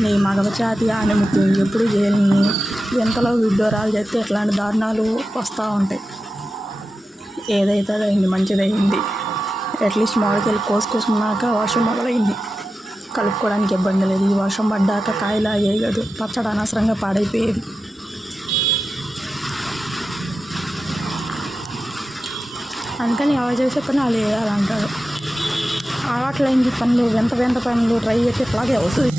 నీ మగవచాతి ఆనిముత్యం ఎప్పుడు చేయని ఎంతలో విడ్డూరాలు చేస్తే ఇట్లాంటి దారుణాలు వస్తూ ఉంటాయి. ఏదైతే అయింది మంచిదయింది. అట్లీస్ట్ మామిడికాయలు కోసుకున్నాక వర్షం మొదలైంది, కలుపుకోవడానికి ఇబ్బంది లేదు. ఈ వర్షం పడ్డాక కాయలు అయ్యాయి కాదు, పచ్చడి అనవసరంగా పాడైపోయేది. అందుకని ఎవరు చేసే పని వాళ్ళు వేయాలంటారు. అలవాట్లైంది పనులు, వింత వింత పనులు ట్రై చేస్తే ఇట్లాగే అవుతుంది.